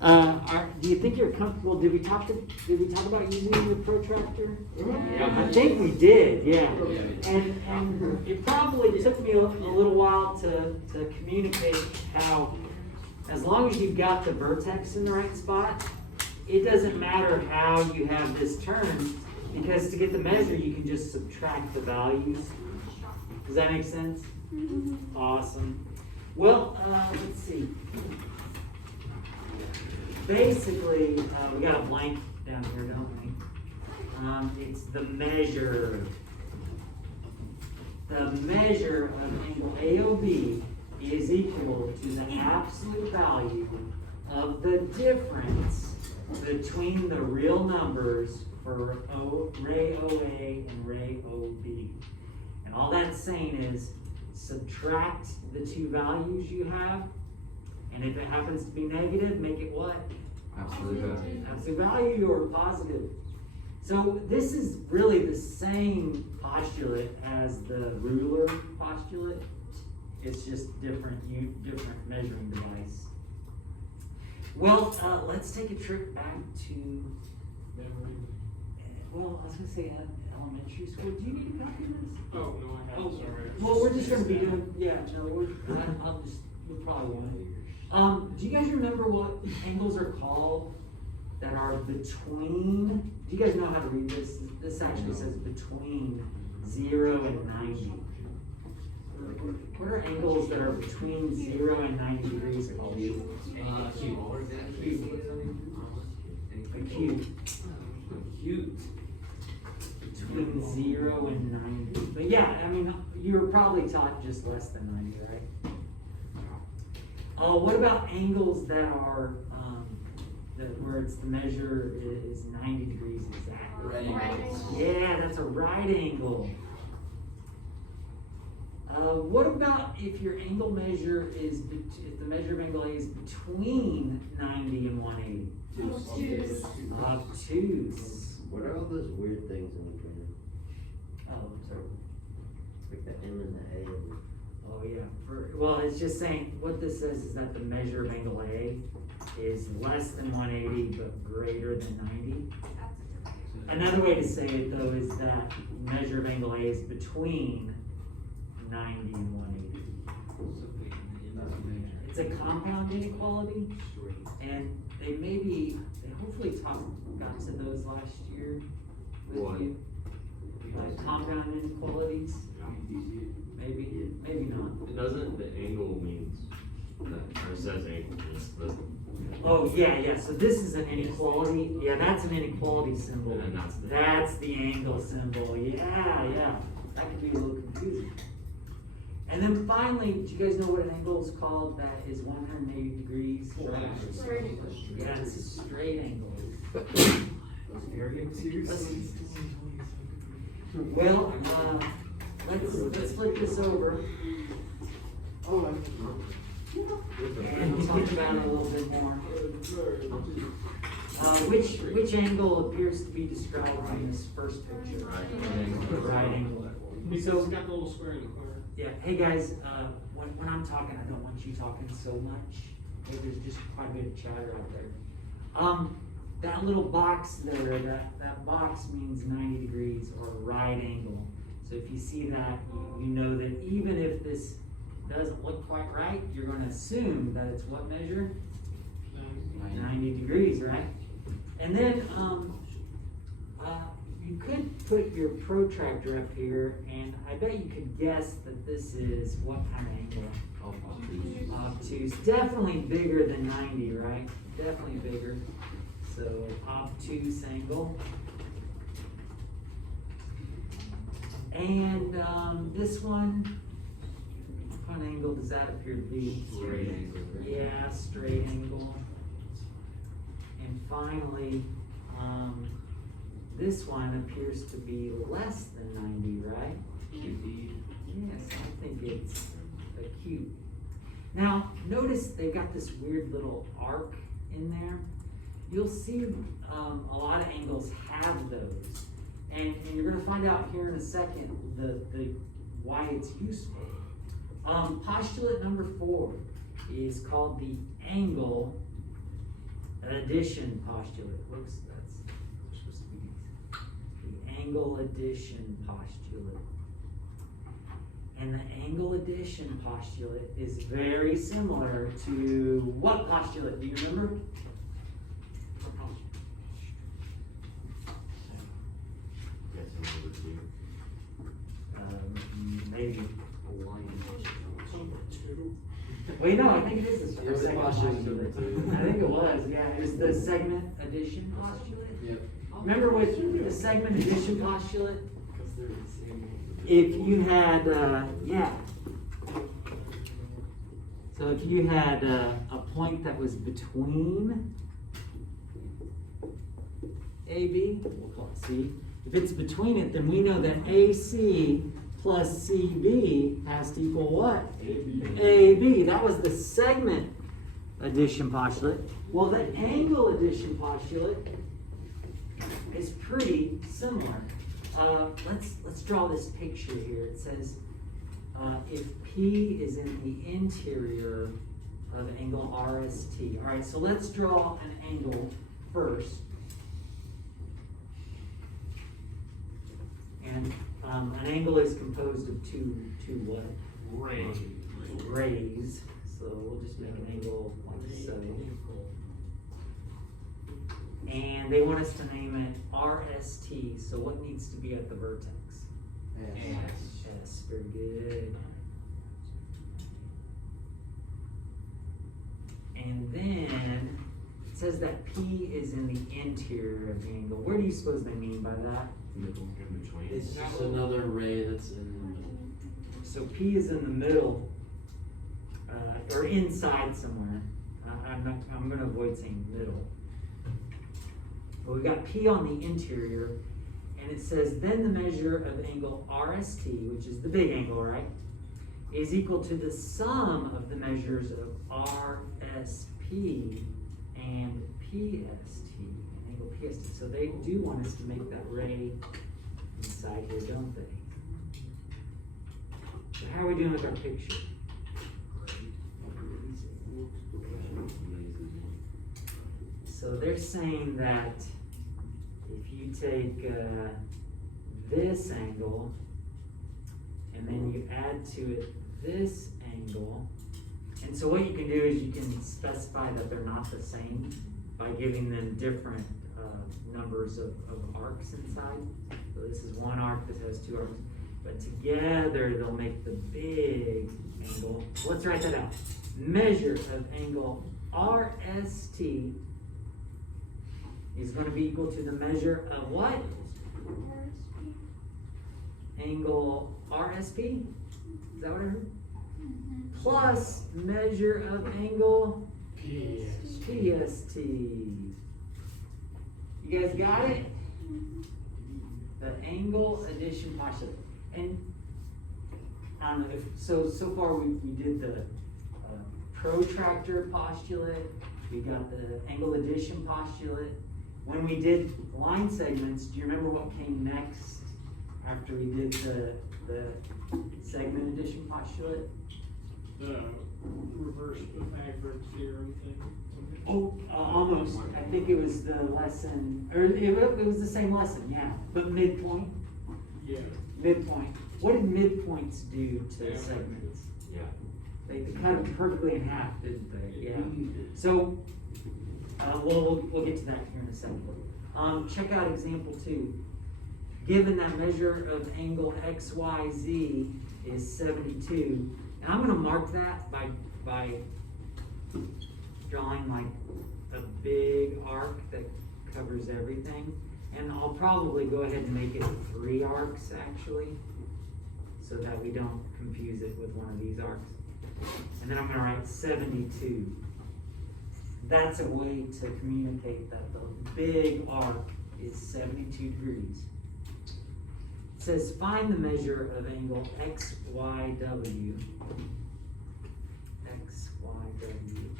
Do you think you're comfortable? Did we talk about using the protractor? Yeah. I think we did, yeah. And it probably took me a little while to communicate how, as long as you've got the vertex in the right spot, it doesn't matter how you have this turned, because to get the measure, you can just subtract the values. Does that make sense? Awesome. Well, let's see. Basically, we got a blank down here, don't we? It's the measure. The measure of angle AOB is equal to the absolute value of the difference between the real numbers for ray OA and ray OB. And all that's saying is subtract the two values you have, and if it happens to be negative, make it what? Absolute value. Absolute value or positive. So this is really the same postulate as the ruler postulate. It's just different measuring device. Well, let's take a trip back to, well, I was going to say elementary school. Do you need a copy of this? Oh, no, I haven't, sorry. Well, we're just going to be doing, we'll probably want it. Do you guys remember what angles are called that are between, do you guys know how to read this? This actually says between 0 and 90. What are angles that are between 0 and 90 degrees called? Acute. Between 0 and 90. But yeah, I mean, you were probably taught just less than 90, right? What about angles that are, where it's the measure is 90 degrees exactly? Right angles. Yeah, that's a right angle. What about if your angle measure is, if the measure of angle A is between 90 and 180? Obtuse. What are all those weird things in the printer? Oh, sorry. Like the M and the A. Oh yeah. Well, it's just saying, what this says is that the measure of angle A is less than 180 but greater than 90. Another way to say it though is that measure of angle A is between 90 and 180. It's a compound inequality, and they hopefully got to those last year with you. Like compound inequalities. Maybe not. Doesn't the angle means that, or it says angle means doesn't. Oh yeah. So this is an inequality. Yeah, that's an inequality symbol. And then That's the angle symbol. Yeah. That can be a little confusing. And then finally, do you guys know what an angle is called that is 180 degrees? Yeah, it's a straight angle. Well, let's flip this over. And we'll talk about it a little bit more. Which angle appears to be described in this first picture? The right angle. So it's got the little square in the corner. Yeah. Hey guys, when I'm talking, I don't want you talking so much. There's just quite a bit of chatter out there. That little box there, that box means 90 degrees or right angle. So if you see that, you know that even if this doesn't look quite right, you're going to assume that it's what measure? 90 degrees, right? And then you could put your protractor up here, and I bet you could guess that this is what kind of angle? Obtuse. Definitely bigger than 90, right? Definitely bigger. So obtuse angle. And this one, what angle does that appear to be? Straight angle. Yeah, straight angle. And finally, this one appears to be less than 90, right? Yes, I think it's acute. Now, notice they've got this weird little arc in there. You'll see a lot of angles have those. And you're going to find out here in a second why it's useful. Postulate number 4 is called the angle addition postulate. Whoops, that's supposed to be the angle addition postulate. And the angle addition postulate is very similar to what postulate? Do you remember? Guess number two. Maybe. Number two. Wait, no, I think it is the Yeah, the second postulate postulate. number two. I think it was, yeah. It was the segment addition postulate. Yep. Remember with the segment addition postulate? Because they're the same. If you had, yeah. So if you had a point that was between AB, we'll call it C. If it's between it, then we know that AC plus CB has to equal what? AB. That was the segment addition postulate. Well, the angle addition postulate is pretty similar. Let's draw this picture here. It says if P is in the interior of angle RST. All right, so let's draw an angle first. And an angle is composed of two what? Rays. So we'll just make an angle like so. And they want us to name it RST. So what needs to be at the vertex? S. Very good. And then it says that P is in the interior of the angle. Where do you suppose they mean by that? Middle in between. It's just another ray that's in the middle. So P is in the middle, or inside somewhere. I'm going to avoid saying middle. But we've got P on the interior, and it says then the measure of angle RST, which is the big angle, right, is equal to the sum of the measures of RSP and PST, angle PST. So they do want us to make that ray inside here, don't they? So how are we doing with our picture? So they're saying that if you take this angle and then you add to it this angle, and so what you can do is you can specify that they're not the same by giving them different numbers of arcs inside. So this is one arc, this has two arcs, but together they'll make the big angle. Let's write that out. Measure of angle RST is going to be equal to the measure of what? Angle RSP? Is that what I heard? Plus measure of angle PST. You guys got it? The angle addition postulate. And I don't know if so far we did the protractor postulate, we got the angle addition postulate. When we did line segments, do you remember what came next after we did the segment addition postulate? The reverse Pythagorean theorem thing. Oh, almost. I think it was the lesson, or it was the same lesson, yeah. But midpoint. Yeah. Midpoint. What did midpoints do to Yeah. segments? Yeah. They cut them perfectly in half, didn't they? Yeah. So, we'll get to that here in a second. Check out example 2. Given that measure of angle XYZ is 72, and I'm going to mark that by drawing like a big arc that covers everything. And I'll probably go ahead and make it 3 arcs actually, so that we don't confuse it with one of these arcs. And then I'm going to write 72. That's a way to communicate that the big arc is 72 degrees. It says find the measure of angle XYW,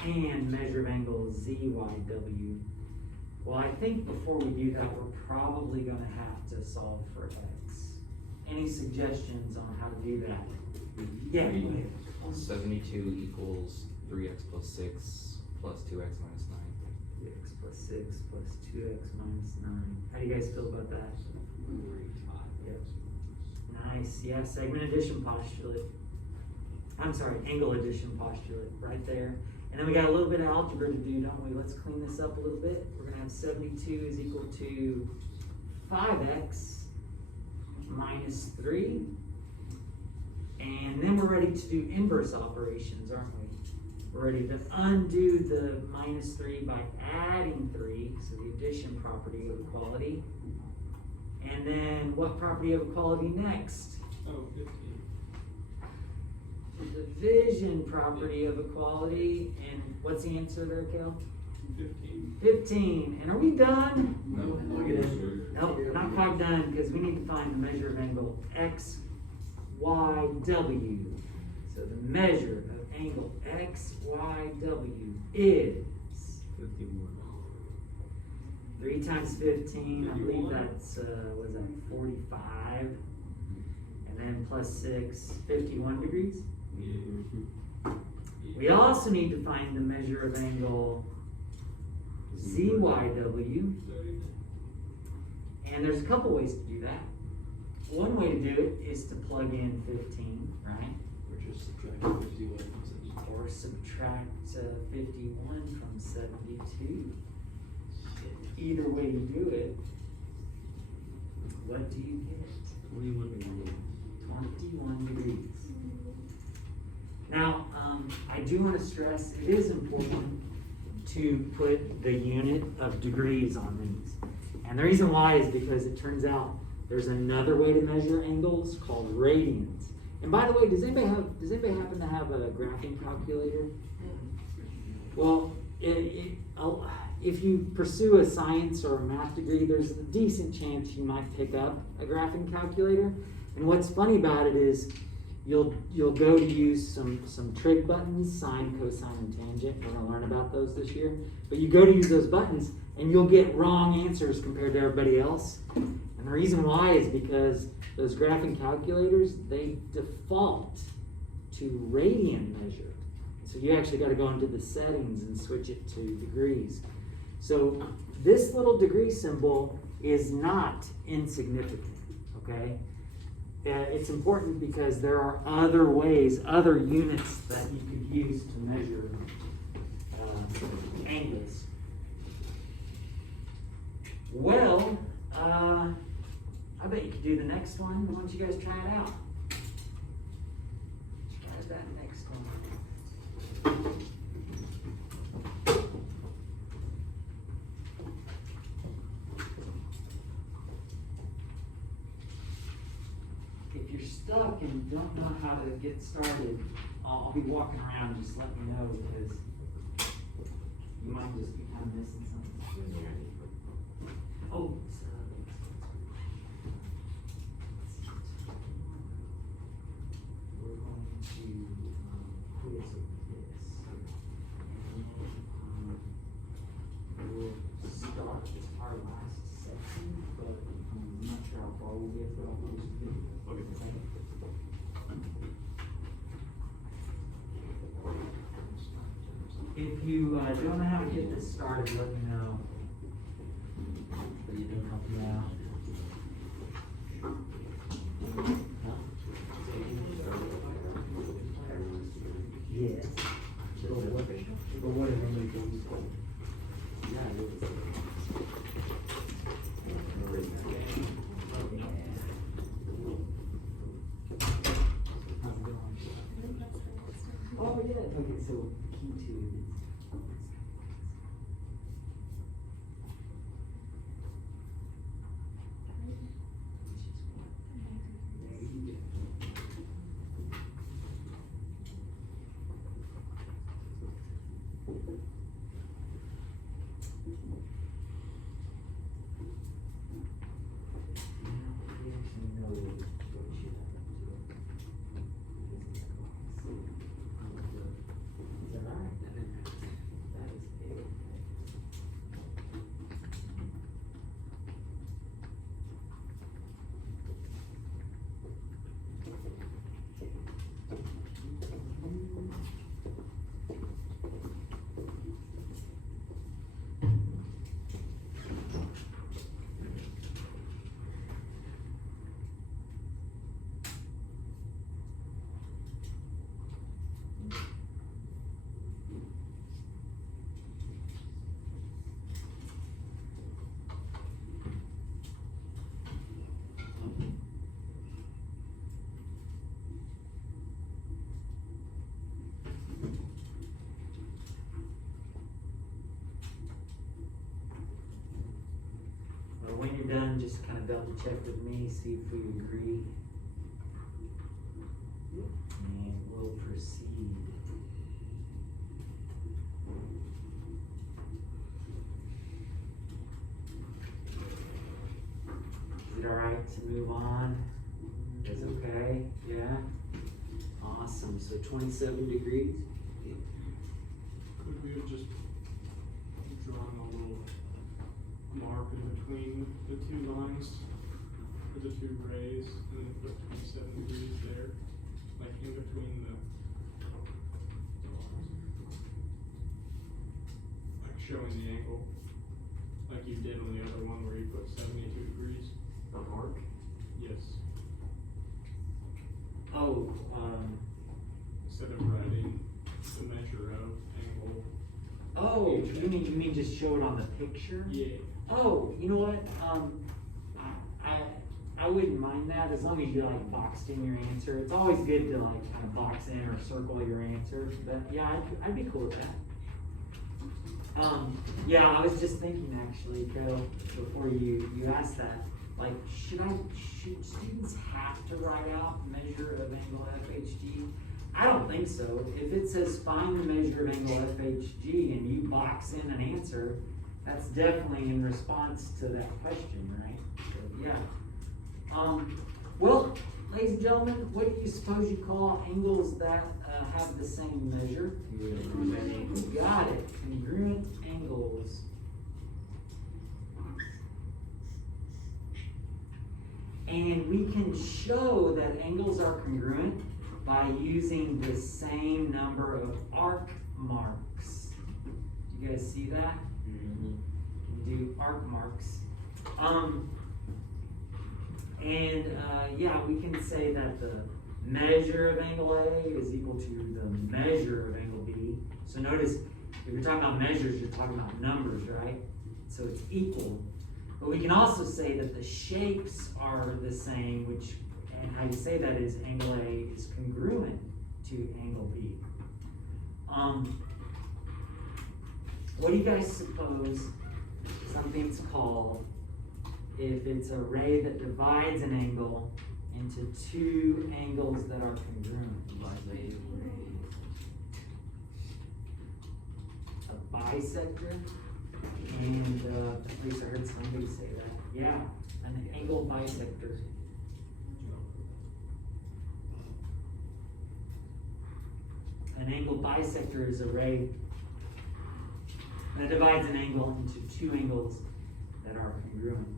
and measure of angle ZYW. Well, I think before we do that, we're probably going to have to solve for X. Any suggestions on how to do that? Yeah, go ahead. 72 equals 3x plus 6 plus 2x minus 9. 3x 6 plus 2x minus 9. How do you guys feel about that? Yep. Nice, yeah, segment addition postulate. I'm sorry, angle addition postulate, right there. And then we got a little bit of algebra to do, don't we? Let's clean this up a little bit. We're gonna have 72 is equal to 5x minus 3. And then we're ready to do inverse operations, aren't we? We're ready to undo the minus 3 by adding 3, so the addition property of equality. And then what property of equality next? Oh, 15. The division property of equality. And what's the answer there, Kel? 15. 15. And are we done? No. Look at it. Nope, not quite done, because we need to find the measure of angle x, y, w. So the measure of angle x, y, w is 51. 3 times 15, I believe 51. that's, was that 45? And then plus 6, 51 degrees. We also need to find the measure of angle ZYW. And there's a couple ways to do that. One way to do it is to plug in 15, right? Or just subtract 51 from 72. Or subtract 51 from 72. Either way you do it, what do you get? 21 degrees. 21 degrees. Now, I do want to stress it is important to put the unit of degrees on these. And the reason why is because it turns out there's another way to measure angles called radians. And by the way, does anybody happen to have a graphing calculator? Well, if you pursue a science or a math degree, there's a decent chance you might pick up a graphing calculator. And what's funny about it is you'll go to use some trig buttons, sine, cosine, and tangent. We're going to learn about those this year. But you go to use those buttons, and you'll get wrong answers compared to everybody else. And the reason why is because those graphing calculators, they default to radian measure. So you actually got to go into the settings and switch it to degrees. So this little degree symbol is not insignificant, okay? It's important because there are other ways, other units that you could use to measure angles. Well, I bet you could do the next one. Why don't you guys try it out? Try that next one. If you're stuck and don't know how to get started, I'll be walking around. Just let me know because you might just be kind of missing something. Oh, we're going to quiz this. And we'll start our last section, but I'm not sure how far we'll get for all those. If you don't know how to get this started, let me know. Yeah. Yes. But what if they do? Oh yeah. Okay, so key two. But when you're done, just kind of double check with me, see if we agree. And we'll proceed. Is it alright to move on? It's okay, yeah? Awesome, so 27 degrees? Could we have just drawn a little mark in between the two lines, for the two rays, and then put 27 degrees there, like in between the, like showing the angle, like you did on the other one where you put 72 degrees. The arc? Yes, Oh, instead of writing the measure of angle. oh, you mean just show it on the picture? Yeah. Oh, you know what, I wouldn't mind that as long as you like boxed in your answer. It's always good to like kind of box in or circle your answer, but yeah, I'd be cool with that. Yeah, I was just thinking actually, Carol, before you asked that, like, should students have to write out measure of angle FHG? I don't think so. If it says find the measure of angle FHG and you box in an answer, that's definitely in response to that question, right? So, yeah. Well, ladies and gentlemen, what do you suppose you call angles that have the same measure? You got it. Congruent angles. And we can show that angles are congruent by using the same number of arc marks. You guys see that? You do arc marks. Yeah, we can say that the measure of angle A is equal to the measure of angle B. So notice, if you're talking about measures, you're talking about numbers, right? So it's equal. But we can also say that the shapes are the same, and how you say that is angle A is congruent to angle B. What do you guys suppose something's called if it's a ray that divides an angle into two angles that are congruent? A bisector? And at least I heard somebody say that. Yeah, an angle bisector. An angle bisector is a ray that divides an angle into two angles that are congruent.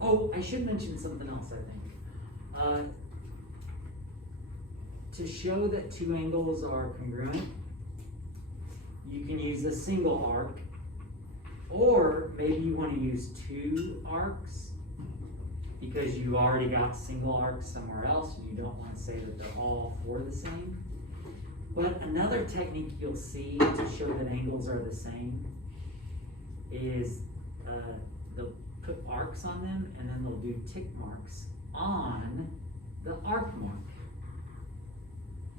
Oh, I should mention something else, I think. To show that two angles are congruent, you can use a single arc, or maybe you want to use two arcs because you already got single arcs somewhere else and you don't want to say that they're all four the same. But another technique you'll see to show that angles are the same is they'll put arcs on them and then they'll do tick marks on the arc mark.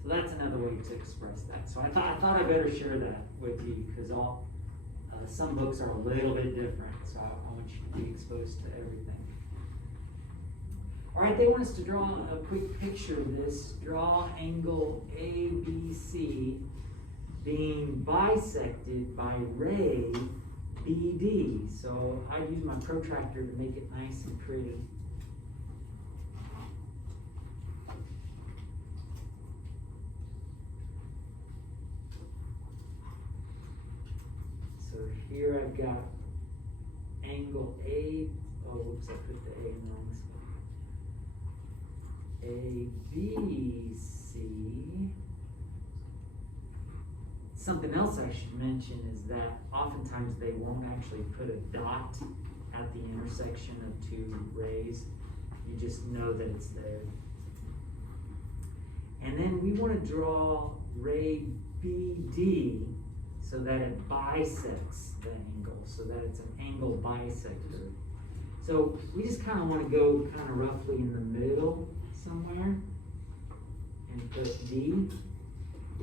So that's another way to express that. So I thought I better share that with you because some books are a little bit different, so I want you to be exposed to everything. All right, they want us to draw a quick picture of this. Draw angle ABC being bisected by ray BD. So I use my protractor to make it nice and pretty. So here I've got angle A. Oh, whoops, I put the A in the wrong spot. ABC. Something else I should mention is that oftentimes they won't actually put a dot at the intersection of two rays. You just know that it's there. And then we want to draw ray BD so that it bisects the angle, so that it's an angle bisector. So we just kind of want to go kind of roughly in the middle somewhere and put D.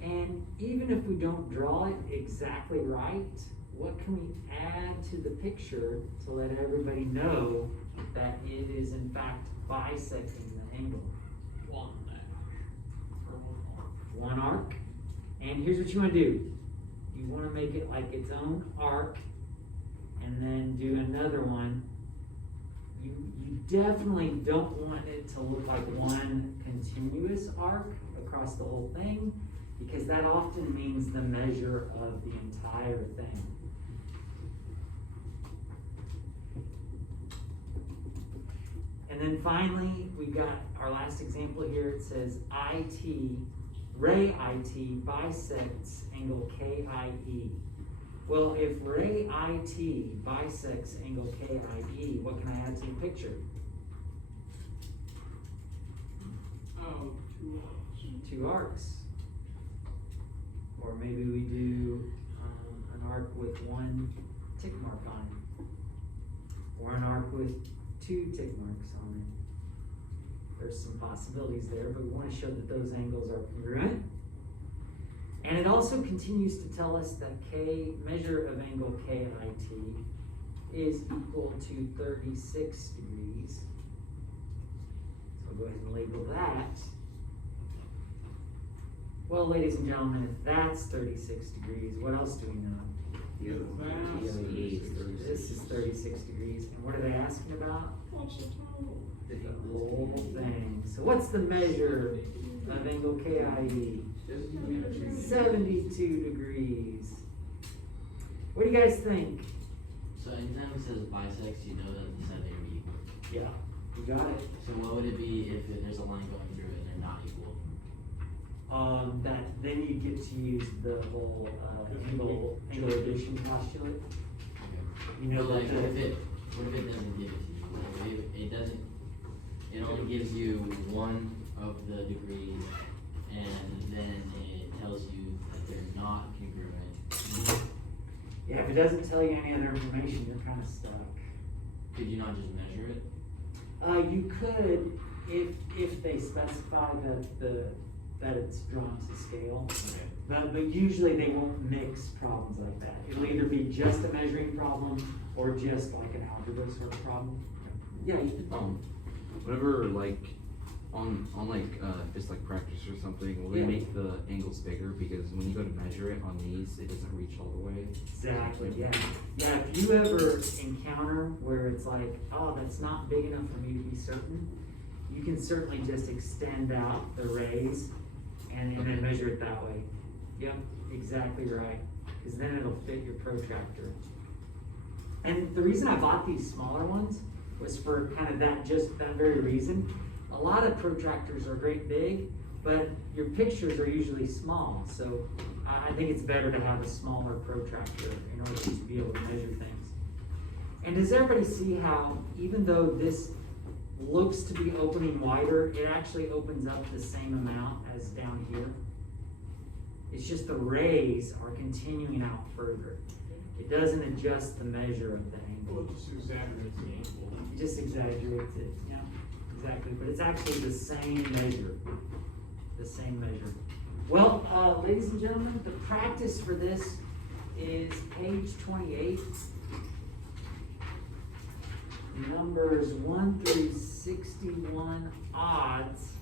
And even if we don't draw it exactly right, what can we add to the picture to let everybody know that it is in fact bisecting the angle? One dash, or one arc. One arc. And here's what you want to do. You want to make it like its own arc, and then do another one. You definitely don't want it to look like one continuous arc across the whole thing, because that often means the measure of the entire thing. And then finally, we've got our last example here. It says ray IT bisects angle KIE. Well, if ray IT bisects angle KIE, what can I add to the picture? Oh, two arcs. Two arcs. Or maybe we do an arc with one tick mark on it. Or an arc with two tick marks on it. There's some possibilities there, but we want to show that those angles are congruent. And it also continues to tell us that measure of angle KIT is equal to 36 degrees. So I'll go ahead and label that. Well, ladies and gentlemen, if that's 36 degrees, what else do we know? This is 36 degrees. And what are they asking about? What's the total? The whole thing. So what's the measure of angle KIE? 72 degrees. What do you guys think? So anytime it says bisects, you know that the 70 are equal. Yeah, you got it. So what would it be if there's a line going through it and they're not equal? Then you get to use the whole angle addition postulate. Okay. You know, But like, like what if it doesn't give it to you? Like, if it doesn't, it only gives you one of the degrees, and then it tells you that they're not congruent. yeah, if it doesn't tell you any other information, you're kind of stuck. Could you not just measure it? You could, if they specify that it's drawn to scale. Okay. But usually they won't mix problems like that. It'll either be just a measuring problem or just like an algebra sort of problem. Yeah. Whenever like on like if it's like practice or something, will they Yeah. make the angles bigger? Because when you go to measure it on these, it doesn't reach all the way. Exactly, yeah. Yeah, if you ever encounter where it's like, oh, that's not big enough for me to be certain, you can certainly just extend out the rays and then measure it that way. Yep, exactly right. Because then it'll fit your protractor. And the reason I bought these smaller ones was for kind of that very reason. A lot of protractors are great big, but your pictures are usually small. So I think it's better to have a smaller protractor in order to be able to measure things. And does everybody see how, even though this looks to be opening wider, it actually opens up the same amount as down here? It's just the rays are continuing out further. It doesn't adjust the measure of the Well, angle. it just exaggerates the angle. It just exaggerates it, yeah, exactly. But it's actually the same measure. The same measure. Well, ladies and gentlemen, the practice for this is page 28. Numbers 1 through 61 odds.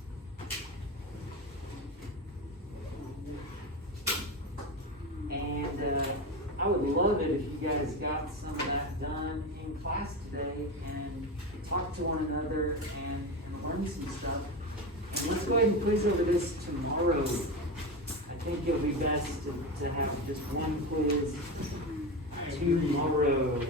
And I would love it if you guys got some of that done in class today and talk to one another and learn some stuff. And let's go ahead and quiz over this tomorrow. I think it'll be best to have just one quiz tomorrow.